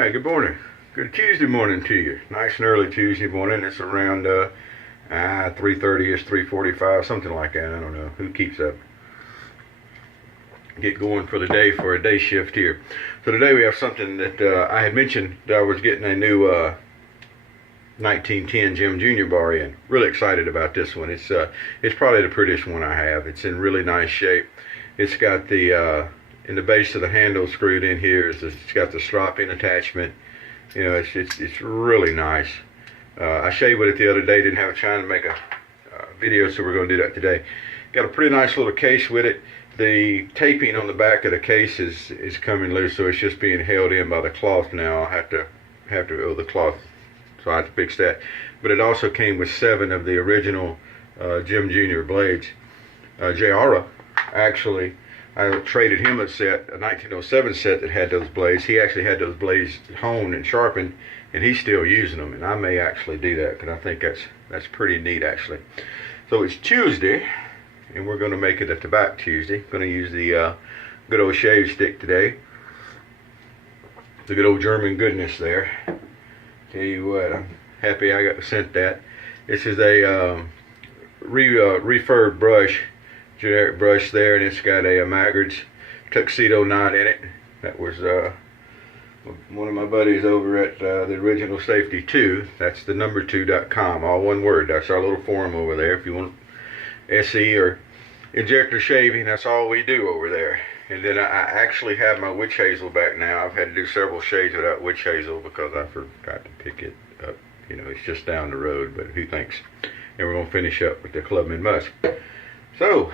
Hi, good morning. Good Tuesday morning to you. Nice and early Tuesday morning. It's around 3:30ish, 3:45, something like that. I don't know. Who keeps up? Get going for the day for a day shift here. So today we have something that I had mentioned that I was getting a new 1910 Jim Jr. bar in. Really excited about this one. It's probably the prettiest one I have. It's in really nice shape. It's got the in the base of the handle screwed in here. It's got the strop-in attachment. You know, it's really nice. I shaved with it the other day. Didn't have a time to make a video, so we're going to do that today. Got a pretty nice little case with it. The taping on the back of the case is coming loose, so it's just being held in by the cloth now. I have to the cloth, so I have to fix that. But it also came with 7 of the original Jim Jr. blades. J.R. actually, I traded him a 1907 set that had those blades. He actually had those blades honed and sharpened, and he's still using them. And I may actually do that because I think that's pretty neat actually. So it's Tuesday, and we're going to make it a Tabac Tuesday. Going to use the good old shave stick today. The good old German goodness there. Tell you what, I'm happy I got sent that. This is a refurb brush, generic brush there, and it's got a Maggard's tuxedo knot in it. That was one of my buddies over at the Original Safety 2. That's the number2.com, all one word. That's our little forum over there. If you want SE or injector shaving, that's all we do over there. And then I actually have my witch hazel back now. I've had to do several shades without witch hazel because I forgot to pick it up. You know, it's just down the road, but who thinks? And we're going to finish up with the Clubman Musk. So,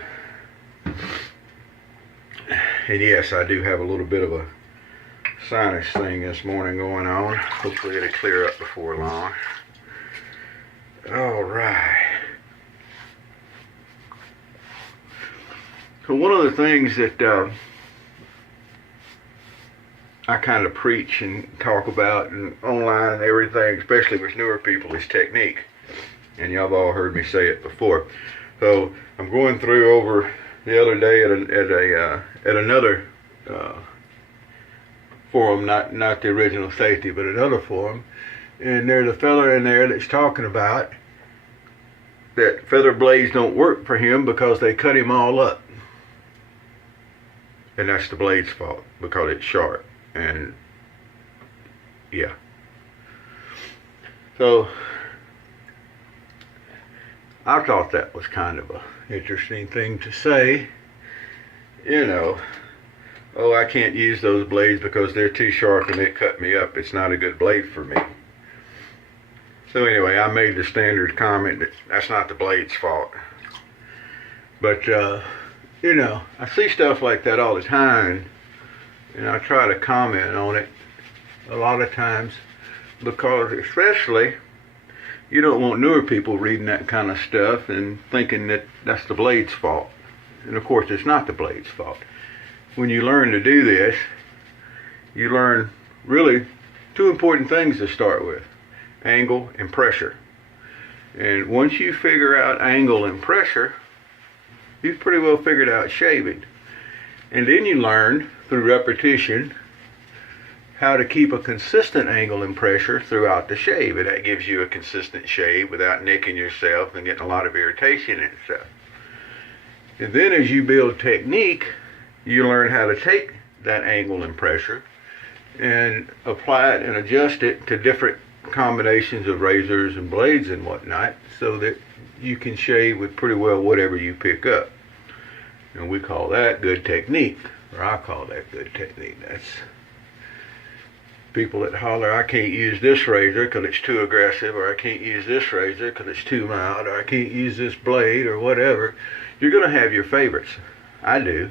and yes, I do have a little bit of a sinus thing this morning going on. Hopefully it'll clear up before long. All right. So one of the things that I kind of preach and talk about and online and everything, especially with newer people, is technique. And y'all have all heard me say it before. So I'm going through over the other day at another forum, not the Original Safety, but another forum, and there's a fella in there that's talking about that feather blades don't work for him because they cut him all up. And that's the blade's fault because it's sharp. And yeah. So I thought that was kind of an interesting thing to say. You know, oh, I can't use those blades because they're too sharp and they cut me up. It's not a good blade for me. So anyway, I made the standard comment that that's not the blade's fault. But you know, I see stuff like that all the time, and I try to comment on it a lot of times because especially you don't want newer people reading that kind of stuff and thinking that that's the blade's fault. And of course it's not the blade's fault. When you learn to do this, you learn really 2 important things to start with: angle and pressure. And once you figure out angle and pressure, you've pretty well figured out shaving. And then you learn through repetition how to keep a consistent angle and pressure throughout the shave, and that gives you a consistent shave without nicking yourself and getting a lot of irritation and stuff. And then as you build technique, you learn how to take that angle and pressure and apply it and adjust it to different combinations of razors and blades and whatnot, so that you can shave with pretty well whatever you pick up. And we call that good technique, or I call that good technique. That's people that holler, I can't use this razor because it's too aggressive, or I can't use this razor because it's too mild, or I can't use this blade, or whatever. You're going to have your favorites. I do.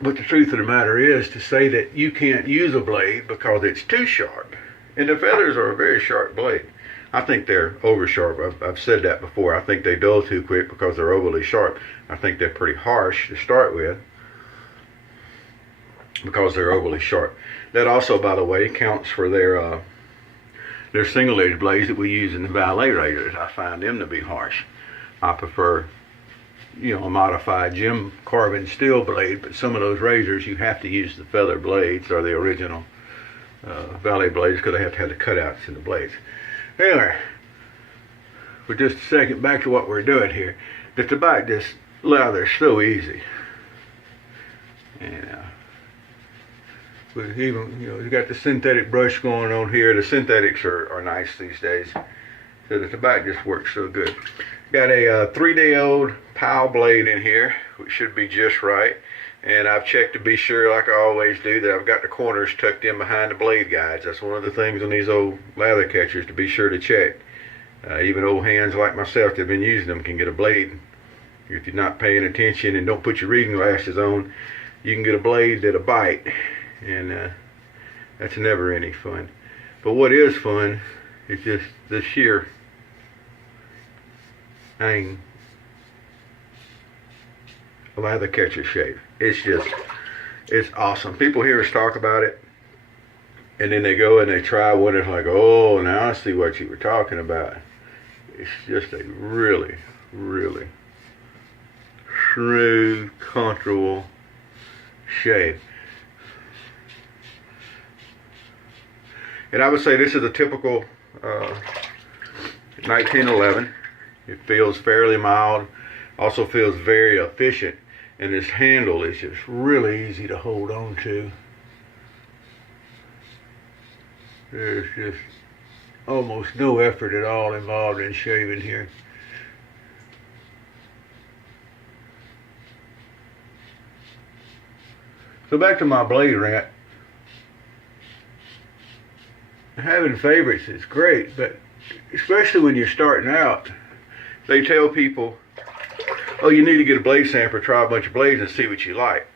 But the truth of the matter is to say that you can't use a blade because it's too sharp. And the feathers are a very sharp blade. I think they're over sharp. I've said that before. I think they dull too quick because they're overly sharp. I think they're pretty harsh to start with because they're overly sharp. That also, by the way, counts for their single edge blades that we use in the ballet razors. I find them to be harsh. I prefer, you know, a modified Jim carbon steel blade, but some of those razors you have to use the feather blades or the original valley blades because they have to have the cutouts in the blades. Anyway, for just a second, back to what we're doing here. The Tabac, this leather is so easy. And but even, you got the synthetic brush going on here. The synthetics are nice these days. So the Tabac just works so good. Got a 3-day-old POW blade in here, which should be just right. And I've checked to be sure, like I always do, that I've got the corners tucked in behind the blade guides. That's one of the things on these old lather catchers, to be sure to check. Even old hands like myself that have been using them can get a blade. If you're not paying attention and don't put your reading glasses on, you can get a blade that'll bite. And that's never any fun. But what is fun is just the sheer hang lather catcher shape. It's awesome. People hear us talk about it, and then they go and they try one, and it's like, oh, now I see what you were talking about. It's just a really, really smooth, comfortable shape. And I would say this is a typical 1911. It feels fairly mild, also feels very efficient, and this handle is just really easy to hold on to. There's just almost no effort at all involved in shaving here. So back to my blade rant. Having favorites is great, but especially when you're starting out, they tell people, oh, you need to get a blade sampler, try a bunch of blades and see what you like.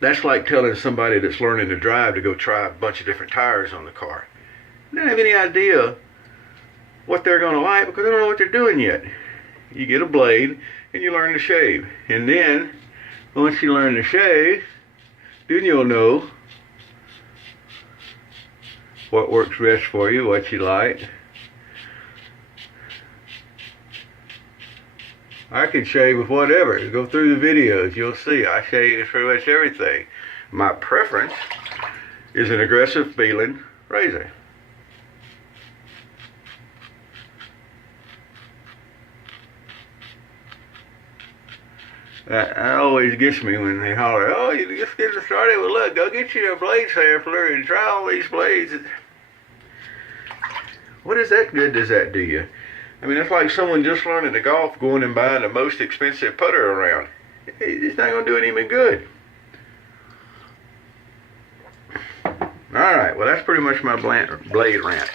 That's like telling somebody that's learning to drive to go try a bunch of different tires on the car. They don't have any idea what they're going to like because they don't know what they're doing yet. You get a blade and you learn to shave. And then, once you learn to shave, then you'll know what works best for you, what you like. I can shave with whatever. Go through the videos, you'll see I shave with pretty much everything. My preference is an aggressive feeling razor. That always gets me when they holler, oh, you just getting started. Well, look, go get you a blade sampler and try all these blades. What is that good does that do you? I mean, it's like someone just learning to golf going and buying the most expensive putter around. It's not going to do it any good. Alright, well, that's pretty much my blade rant.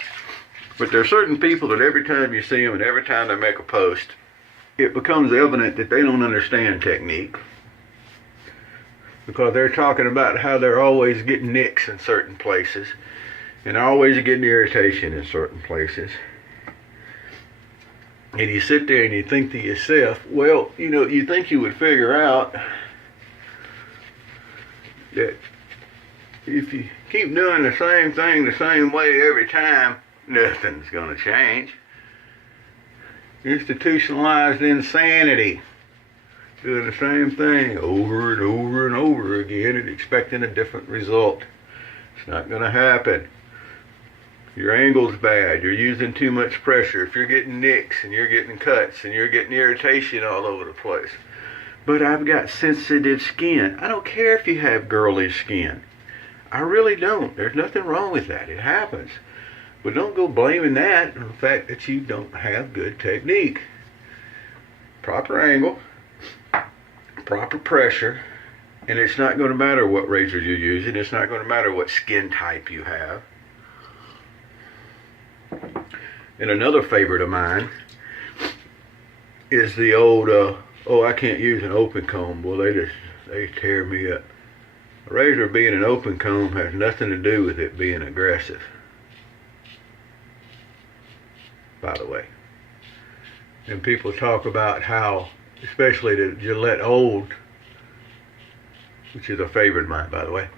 But there are certain people that every time you see them and every time they make a post, it becomes evident that they don't understand technique, because they're talking about how they're always getting nicks in certain places and always getting irritation in certain places. And you sit there and you think to yourself, well, you think you would figure out that if you keep doing the same thing the same way every time, nothing's going to change. Institutionalized insanity. Doing the same thing over and over and over again and expecting a different result. It's not going to happen. Your angle's bad. You're using too much pressure. If you're getting nicks and you're getting cuts and you're getting irritation all over the place. But I've got sensitive skin. I don't care if you have girly skin. I really don't. There's nothing wrong with that. It happens. But don't go blaming that on the fact that you don't have good technique. Proper angle, proper pressure, and it's not going to matter what razor you're using. It's not going to matter what skin type you have. And another favorite of mine is the old, I can't use an open comb. Well, they tear me up. A razor being an open comb has nothing to do with it being aggressive. By the way. And people talk about how, especially the Gillette Old, which is a favorite of mine, by the way,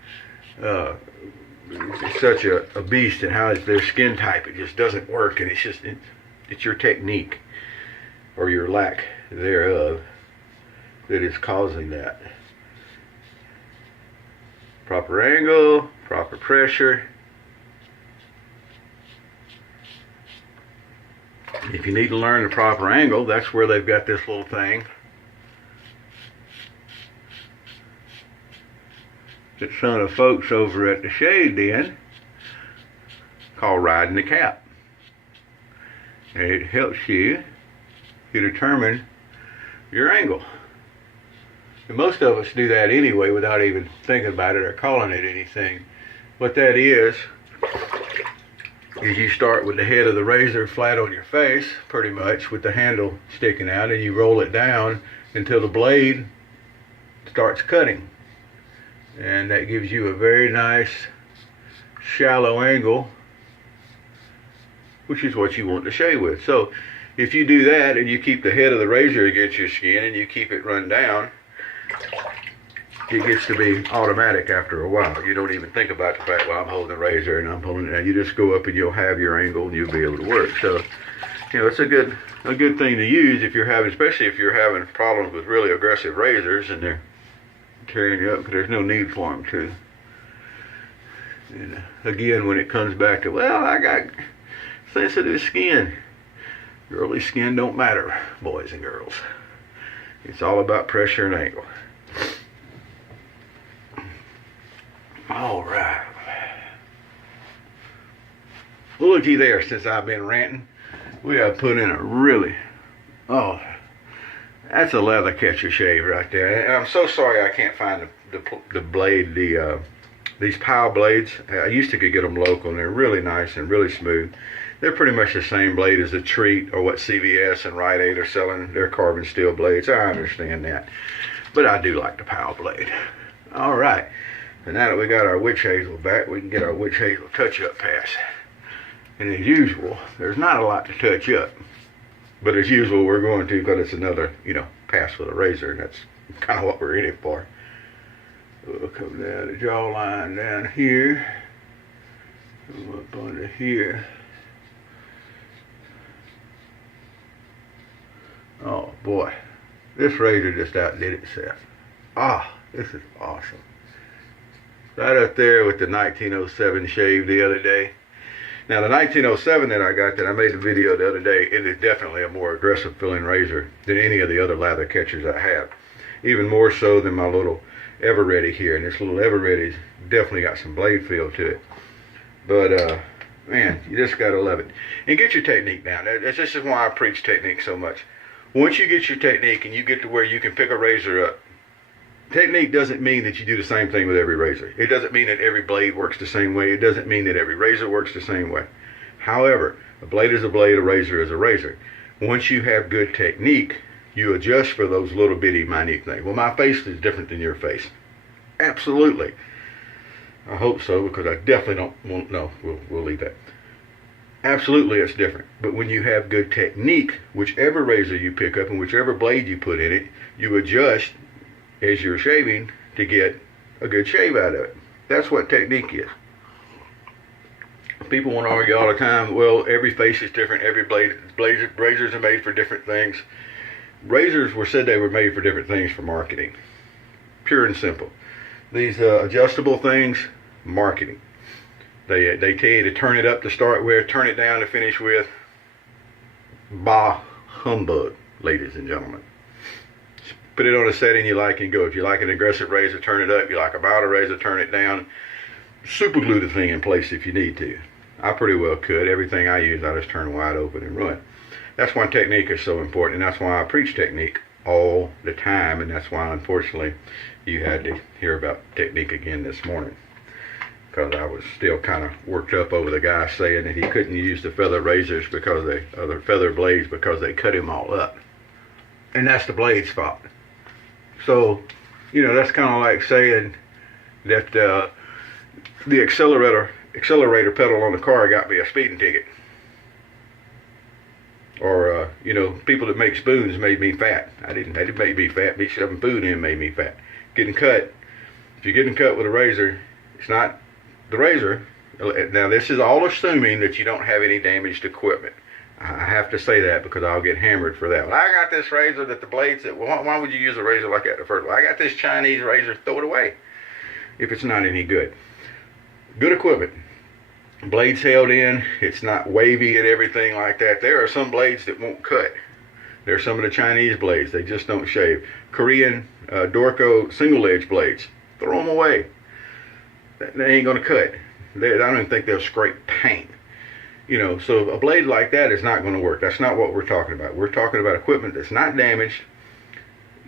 it's such a beast, and how their skin type, it just doesn't work, and it's your technique, or your lack thereof, that is causing that. Proper angle, proper pressure. If you need to learn the proper angle, that's where they've got this little thing that some of the folks over at the Shade Den call riding the cap. And it helps you to determine your angle. And most of us do that anyway without even thinking about it or calling it anything. What that is you start with the head of the razor flat on your face, pretty much, with the handle sticking out, and you roll it down until the blade starts cutting. And that gives you a very nice shallow angle, which is what you want to shave with. So if you do that and you keep the head of the razor against your skin and you keep it run down, it gets to be automatic after a while. You don't even think about the fact, well, I'm holding the razor and I'm holding it down. You just go up and you'll have your angle and you'll be able to work. So, you know, it's a good thing to use if you're having, especially if you're having problems with really aggressive razors and they're tearing you up, because there's no need for them to. And again, when it comes back to, well, I got sensitive skin. Girly skin don't matter, boys and girls. It's all about pressure and angle. All right. Looky there, since I've been ranting, we have put in a really, oh, that's a leather catcher shave right there. And I'm so sorry I can't find the blade, these pile blades. I used to could get them local, and they're really nice and really smooth. They're pretty much the same blade as the Treat or what CVS and Rite Aid are selling. They're carbon steel blades. I understand that. But I do like the pile blade. All right. And now that we got our witch hazel back, we can get our witch hazel touch-up pass. And as usual, there's not a lot to touch up. But as usual, we're going to, because it's another, you know, pass with a razor, and that's kind of what we're in it for. We'll come down the jawline down here. Come up under here. Oh boy, this razor just outdid itself. Ah, this is awesome. Right up there with the 1907 shave the other day. Now the 1907 that I got, that I made the video the other day, it is definitely a more aggressive feeling razor than any of the other lather catchers I have. Even more so than my little Ever Ready here. And this little Ever Ready's definitely got some blade feel to it. But man, you just gotta love it. And get your technique down. This is why I preach technique so much. Once you get your technique and you get to where you can pick a razor up, technique doesn't mean that you do the same thing with every razor. It doesn't mean that every blade works the same way. It doesn't mean that every razor works the same way. However, a blade is a blade, a razor is a razor. Once you have good technique, you adjust for those little bitty minute things. Well, my face is different than your face. Absolutely. I hope so, because I definitely won't know. We'll leave that. Absolutely, it's different. But when you have good technique, whichever razor you pick up and whichever blade you put in it, you adjust as you're shaving to get a good shave out of it. That's what technique is. People want to argue all the time, well, every face is different, every razors are made for different things. Razors were said they were made for different things for marketing. Pure and simple. These adjustable things, marketing. They tell you to turn it up to start with, turn it down to finish with. Bah humbug, ladies and gentlemen. Put it on a setting you like and go. If you like an aggressive razor, turn it up. You like a milder razor, turn it down. Super glue the thing in place if you need to. I pretty well could. Everything I use, I just turn wide open and run. That's why technique is so important, and that's why I preach technique all the time, and that's why, unfortunately, you had to hear about technique again this morning. Because I was still kind of worked up over the guy saying that he couldn't use the feather razors because the feather blades because they cut him all up. And that's the blade's fault. So, you know, that's kind of like saying that the accelerator pedal on the car got me a speeding ticket. Or, you know, people that make spoons made me fat. They didn't make me fat. Me shoving food in made me fat. Getting cut. If you're getting cut with a razor, it's not the razor. Now, this is all assuming that you don't have any damaged equipment. I have to say that because I'll get hammered for that. Well, I got this razor that the blade said, well, why would you use a razor like that in the first place? I got this Chinese razor, throw it away. if it's not any good. Good equipment. Blades held in. It's not wavy and everything like that. There are some blades that won't cut. There's some of the Chinese blades. They just don't shave. Korean Dorco single edge blades. Throw them away. They ain't going to cut. I don't even think they'll scrape paint. You know, so a blade like that is not going to work. That's not what we're talking about. We're talking about equipment that's not damaged.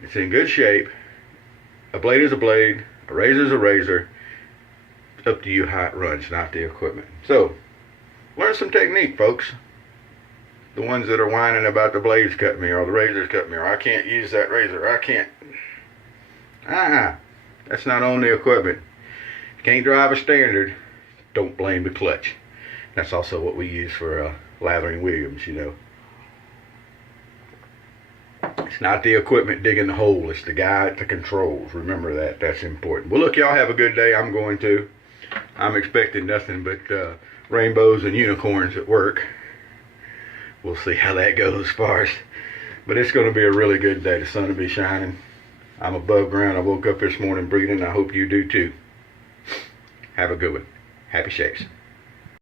It's in good shape. A blade is a blade. A razor is a razor. It's up to you how it runs, not the equipment. So, learn some technique, folks. The ones that are whining about the blades cut me or the razors cut me or I can't use that razor. I can't. That's not on the equipment. If you can't drive a standard, don't blame the clutch. That's also what we use for lathering Williams, you know. It's not the equipment digging the hole. It's the guy at the controls. Remember that. That's important. Well, look, y'all have a good day. I'm going to. I'm expecting nothing but rainbows and unicorns at work. We'll see how that goes first. But it's going to be a really good day. The sun will be shining. I'm above ground. I woke up this morning breathing. I hope you do too. Have a good one. Happy shapes.